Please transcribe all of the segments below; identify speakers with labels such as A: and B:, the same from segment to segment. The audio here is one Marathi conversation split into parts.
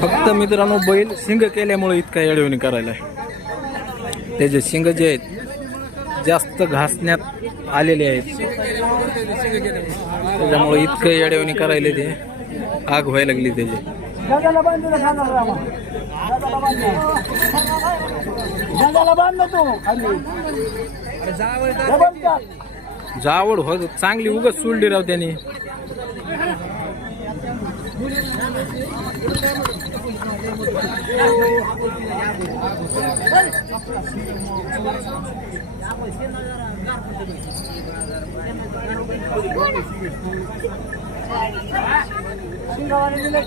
A: फक्त मित्रांनो बैल शिंग केल्यामुळे इतका येडवणी करायला आहे. त्याचे शिंग जे आहेत जास्त घासण्यात आलेले आहेत. त्याच्यामुळे इतकं येडवणी करायला ते. आग व्हायला लागली त्याची. जावड हो चांगली उगच सोडली राव त्यांनी. शिंगावाने
B: नाही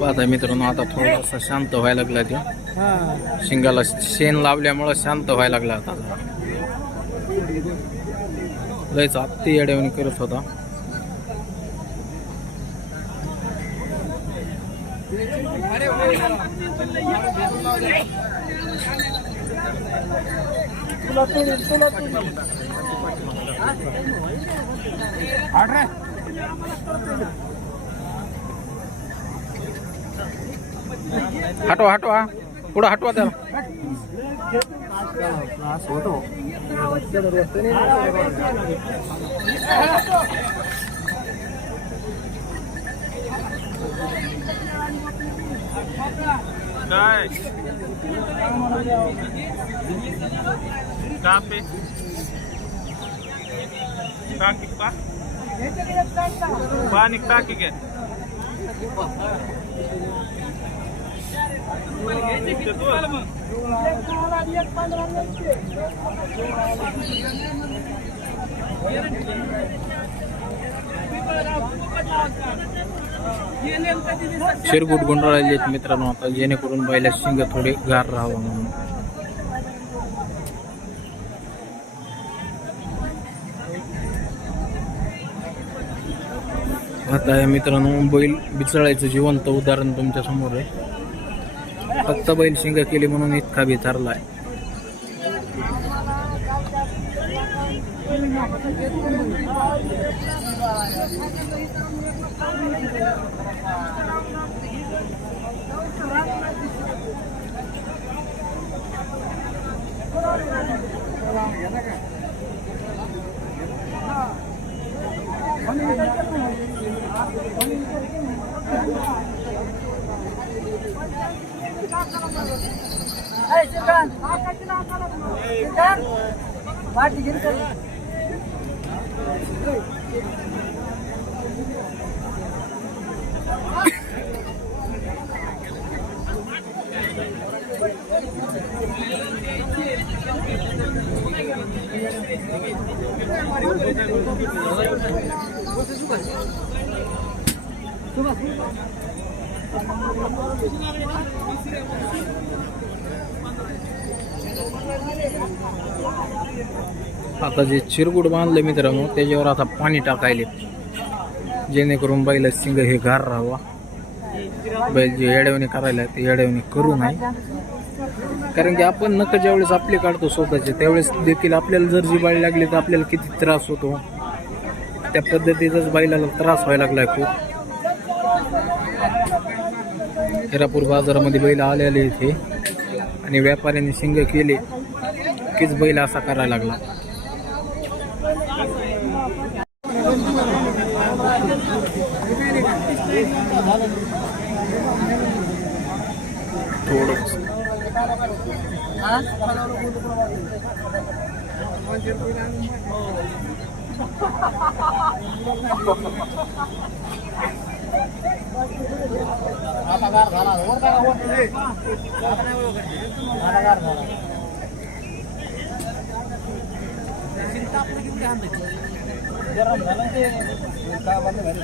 A: पाहता मित्रांनो आता थोडासा शांत व्हायला लागला तो. शिंगाला शेण लावल्यामुळं शांत व्हायला लागला आता. लयच आत्ती येड्यावणी करत होता.
B: तुला तुला तुला तुला
A: हटवा हटवा पुढं
C: guys. Tapi. Sakit pak panik sakit ya
B: Thank you.
A: शिरगुट गुंडाळले मित्रांनो आता जेणेकरून बैला शिंग थोडे गार राहावं म्हणून. आता हे मित्रांनो बैल बिचळायचं जिवंत उदाहरण तुमच्यासमोर आहे. फक्त बैल शिंग केली म्हणून इतका बिचारला आहे Hey
B: Sirkan. Arkasını atalım. Sirkan. Vardı geri kalın.
A: आता जे चिरगुड बांधले मित्रांनो त्याच्यावर आता पाणी टाकायले. जेणेकरून बैल सिंग हे गार राहावा. बैल जे येड्यावणी करायला ते येड्यावणी करू नये. कारण की आपण नक ज्यावेळेस आपले काढतो स्वतःचे त्यावेळेस देखील आपल्याला जर जी बाळी लागली तर आपल्याला किती त्रास होतो. त्या पद्धतीचाच बैलाला त्रास व्हायला लागलाय खूप. हिरापूर बाजारामध्ये बैल आले आले इथे आणि व्यापाऱ्यांनी शिंग केले कीच बैल असा करायला लागला. थोडं हा? आता गार झाला वर काय वर नाही. आता नाही वर करते. आता गार झाला गरम
B: झालं ते काय बंद झालं